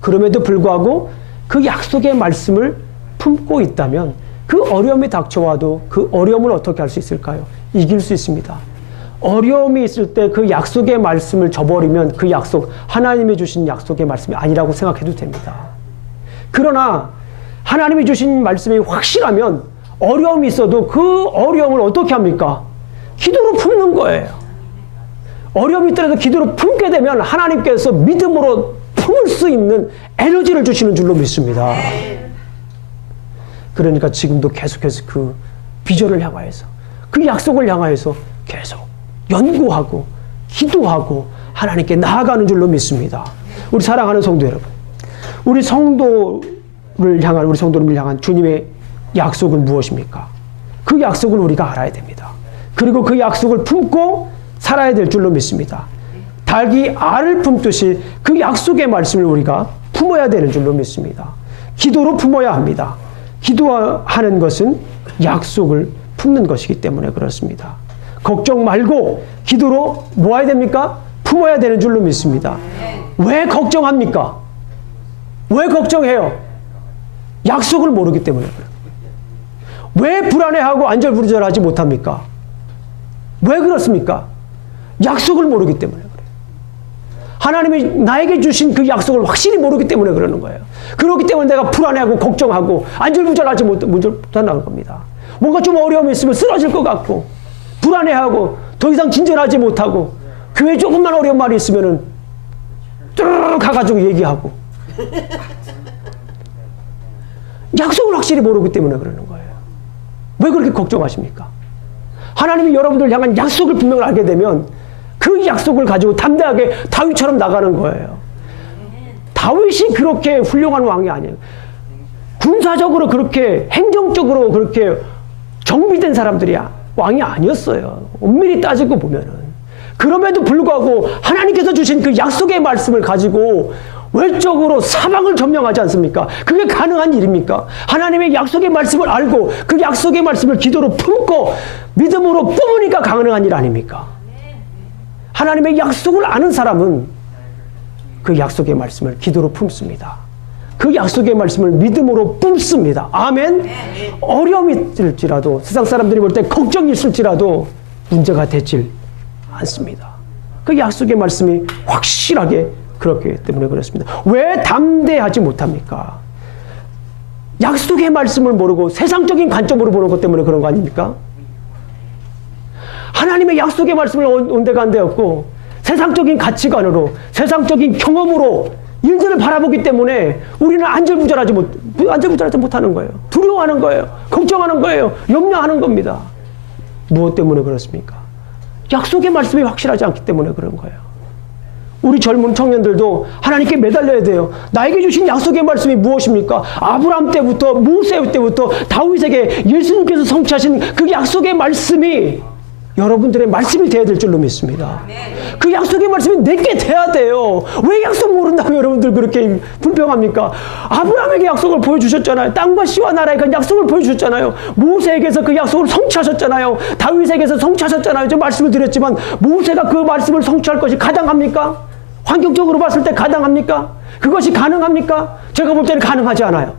그럼에도 불구하고 그 약속의 말씀을 품고 있다면 그 어려움이 닥쳐와도 그 어려움을 어떻게 할 수 있을까요? 이길 수 있습니다. 어려움이 있을 때 그 약속의 말씀을 저버리면 그 약속, 하나님이 주신 약속의 말씀이 아니라고 생각해도 됩니다. 그러나 하나님이 주신 말씀이 확실하면 어려움이 있어도 그 어려움을 어떻게 합니까? 기도로 품는 거예요. 어려움이 있더라도 기도로 품게 되면 하나님께서 믿음으로 품을 수 있는 에너지를 주시는 줄로 믿습니다. 그러니까 지금도 계속해서 그 비전을 향하여서 그 약속을 향하여서 계속 연구하고 기도하고 하나님께 나아가는 줄로 믿습니다. 우리 사랑하는 성도 여러분, 우리 성도를 향한 우리 성도님을 향한 주님의 약속은 무엇입니까? 그 약속을 우리가 알아야 됩니다. 그리고 그 약속을 품고 살아야 될 줄로 믿습니다. 닭이 알을 품듯이 그 약속의 말씀을 우리가 품어야 되는 줄로 믿습니다. 기도로 품어야 합니다. 기도하는 것은 약속을 품는 것이기 때문에 그렇습니다. 걱정 말고 기도로 모아야 됩니까? 품어야 되는 줄로 믿습니다. 왜 걱정합니까? 왜 걱정해요? 약속을 모르기 때문에 그래요. 왜 불안해하고 안절부절하지 못합니까? 왜 그렇습니까? 약속을 모르기 때문에 그래요. 하나님이 나에게 주신 그 약속을 확실히 모르기 때문에 그러는 거예요. 그렇기 때문에 내가 불안해하고 걱정하고 안절부절하지 못하는 겁니다. 뭔가 좀 어려움이 있으면 쓰러질 것 같고 불안해하고 더 이상 진전하지 못하고 교회 조금만 어려운 말이 있으면은 뚜르르 가가지고 얘기하고 약속을 확실히 모르기 때문에 그러는 거예요. 왜 그렇게 걱정하십니까? 하나님이 여러분들 향한 약속을 분명히 알게 되면 그 약속을 가지고 담대하게 다윗처럼 나가는 거예요. 다윗이 그렇게 훌륭한 왕이 아니에요. 군사적으로 그렇게 행정적으로 그렇게 정비된 사람들이 왕이 아니었어요. 엄밀히 따지고 보면은. 그럼에도 불구하고 하나님께서 주신 그 약속의 말씀을 가지고 외적으로 사방을 점령하지 않습니까? 그게 가능한 일입니까? 하나님의 약속의 말씀을 알고 그 약속의 말씀을 기도로 품고 믿음으로 뿜으니까 가능한 일 아닙니까? 하나님의 약속을 아는 사람은 그 약속의 말씀을 기도로 품습니다. 그 약속의 말씀을 믿음으로 뿜습니다. 아멘? 어려움이 있을지라도 세상 사람들이 볼 때 걱정이 있을지라도 문제가 되질 않습니다. 그 약속의 말씀이 확실하게 그렇기 때문에 그렇습니다. 왜 담대하지 못합니까? 약속의 말씀을 모르고 세상적인 관점으로 보는 것 때문에 그런 거 아닙니까? 하나님의 약속의 말씀을 온데간데 없고 세상적인 가치관으로 세상적인 경험으로 일들을 바라보기 때문에 우리는 안절부절하지 못하는 거예요. 두려워하는 거예요. 걱정하는 거예요. 염려하는 겁니다. 무엇 때문에 그렇습니까? 약속의 말씀이 확실하지 않기 때문에 그런 거예요. 우리 젊은 청년들도 하나님께 매달려야 돼요. 나에게 주신 약속의 말씀이 무엇입니까? 아브라함 때부터 모세 때부터 다윗에게 예수님께서 성취하신 그 약속의 말씀이 여러분들의 말씀이 돼야 될 줄로 믿습니다. 그 약속의 말씀이 내게 돼야 돼요. 왜 약속 모른다고 여러분들 그렇게 불평합니까? 아브라함에게 약속을 보여주셨잖아요. 땅과 씨와 나라의 그 약속을 보여주셨잖아요. 모세에게서 그 약속을 성취하셨잖아요. 다윗에게서 성취하셨잖아요. 제가 말씀을 드렸지만 모세가 그 말씀을 성취할 것이 가당합니까? 환경적으로 봤을 때 가당합니까? 그것이 가능합니까? 제가 볼 때는 가능하지 않아요.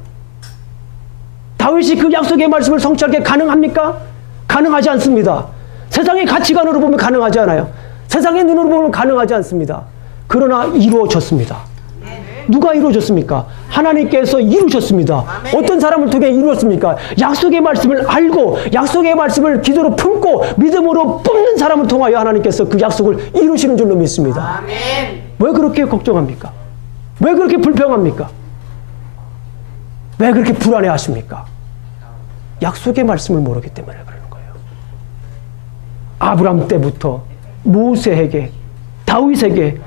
다윗이 그 약속의 말씀을 성취하게 가능합니까? 가능하지 않습니다. 세상의 가치관으로 보면 가능하지 않아요. 세상의 눈으로 보면 가능하지 않습니다. 그러나 이루어졌습니다. 누가 이루어졌습니까? 하나님께서 이루셨습니다. 어떤 사람을 통해 이루었습니까? 약속의 말씀을 알고 약속의 말씀을 기도로 품고 믿음으로 뿜는 사람을 통하여 하나님께서 그 약속을 이루시는 줄로 믿습니다. 아멘. 왜 그렇게 걱정합니까? 왜 그렇게 불평합니까? 왜 그렇게 불안해하십니까? 약속의 말씀을 모르기 때문에 그러는 거예요. 아브라함 때부터 모세에게, 다윗에게,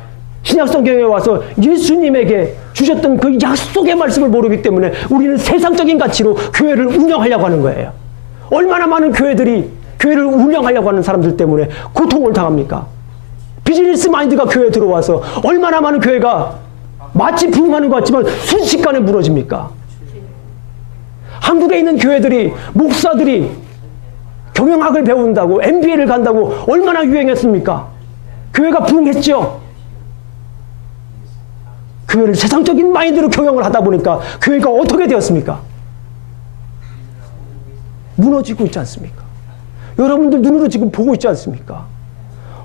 신약 성경에 와서 예수님에게 주셨던 그 약속의 말씀을 모르기 때문에 우리는 세상적인 가치로 교회를 운영하려고 하는 거예요. 얼마나 많은 교회들이 교회를 운영하려고 하는 사람들 때문에 고통을 당합니까? 비즈니스 마인드가 교회에 들어와서 얼마나 많은 교회가 마치 부흥하는 것 같지만 순식간에 무너집니까? 한국에 있는 교회들이, 목사들이 경영학을 배운다고, MBA를 간다고 얼마나 유행했습니까? 교회가 부흥했죠? 교회를 세상적인 마인드로 경영을 하다 보니까 교회가 어떻게 되었습니까? 무너지고 있지 않습니까? 여러분들 눈으로 지금 보고 있지 않습니까?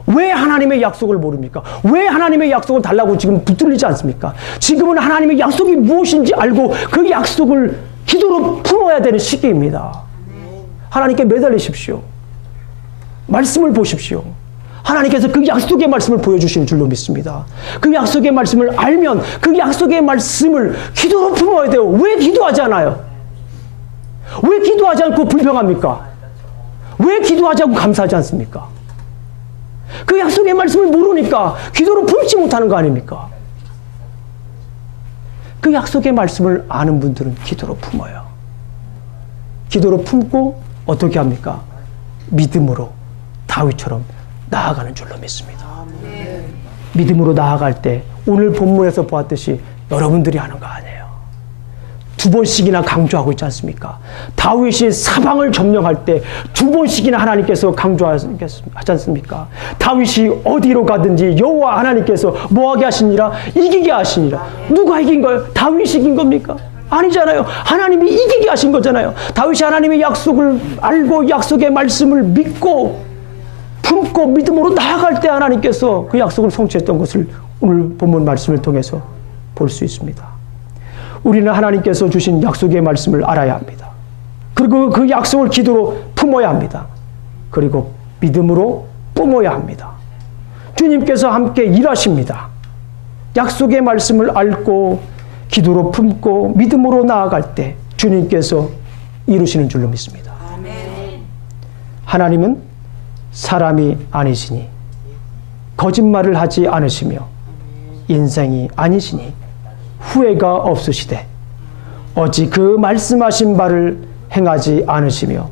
왜 하나님의 약속을 모릅니까? 왜 하나님의 약속을 달라고 지금 붙들리지 않습니까? 지금은 하나님의 약속이 무엇인지 알고 그 약속을 기도로 품어야 되는 시기입니다. 하나님께 매달리십시오. 말씀을 보십시오. 하나님께서 그 약속의 말씀을 보여주시는 줄로 믿습니다. 그 약속의 말씀을 알면 그 약속의 말씀을 기도로 품어야 돼요. 왜 기도하지 않아요? 왜 기도하지 않고 불평합니까? 왜 기도하지 않고 감사하지 않습니까? 그 약속의 말씀을 모르니까 기도로 품지 못하는 거 아닙니까? 그 약속의 말씀을 아는 분들은 기도로 품어요. 기도로 품고 어떻게 합니까? 믿음으로 다윗처럼 나아가는 줄로 믿습니다. 믿음으로 나아갈 때 오늘 본문에서 보았듯이 여러분들이 하는 거 아니에요. 두 번씩이나 강조하고 있지 않습니까? 다윗이 사방을 점령할 때 두 번씩이나 하나님께서 강조하지 않습니까? 다윗이 어디로 가든지 여호와 하나님께서 뭐하게 하시니라? 이기게 하시니라. 누가 이긴 거예요? 다윗이 이긴 겁니까? 아니잖아요. 하나님이 이기게 하신 거잖아요. 다윗이 하나님의 약속을 알고 약속의 말씀을 믿고 품고 믿음으로 나아갈 때 하나님께서 그 약속을 성취했던 것을 오늘 본문 말씀을 통해서 볼 수 있습니다. 우리는 하나님께서 주신 약속의 말씀을 알아야 합니다. 그리고 그 약속을 기도로 품어야 합니다. 그리고 믿음으로 뿜어야 합니다. 주님께서 함께 일하십니다. 약속의 말씀을 알고 기도로 품고 믿음으로 나아갈 때 주님께서 이루시는 줄로 믿습니다. 하나님은 사람이 아니시니 거짓말을 하지 않으시며 인생이 아니시니 후회가 없으시되 어찌 그 말씀하신 바를 행하지 않으시며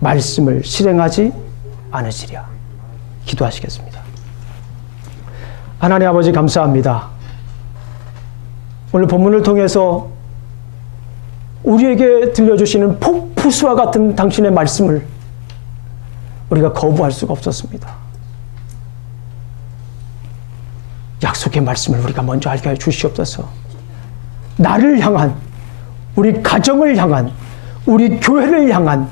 말씀을 실행하지 않으시랴. 기도하시겠습니다. 하나님 아버지 감사합니다. 오늘 본문을 통해서 우리에게 들려주시는 폭포수와 같은 당신의 말씀을 우리가 거부할 수가 없었습니다. 약속의 말씀을 우리가 먼저 알게 해 주시옵소서. 나를 향한, 우리 가정을 향한, 우리 교회를 향한,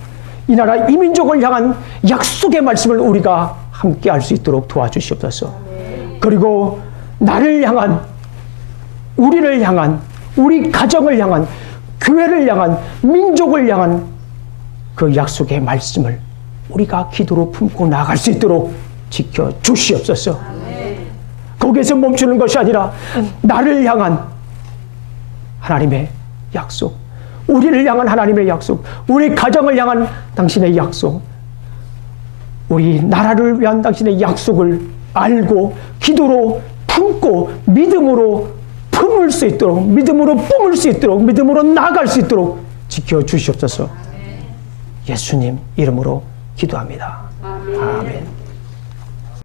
이 나라 이민족을 향한 약속의 말씀을 우리가 함께 할 수 있도록 도와주시옵소서. 그리고 나를 향한, 우리를 향한, 우리 가정을 향한, 교회를 향한, 민족을 향한 그 약속의 말씀을 우리가 기도로 품고 나아갈 수 있도록 지켜주시옵소서. 거기에서 멈추는 것이 아니라 나를 향한 하나님의 약속, 우리를 향한 하나님의 약속, 우리 가정을 향한 당신의 약속, 우리 나라를 위한 당신의 약속을 알고 기도로 품고 믿음으로 품을 수 있도록, 믿음으로 뿜을 수 있도록, 믿음으로 나아갈 수 있도록 지켜주시옵소서. 예수님 이름으로 기도합니다. 아멘.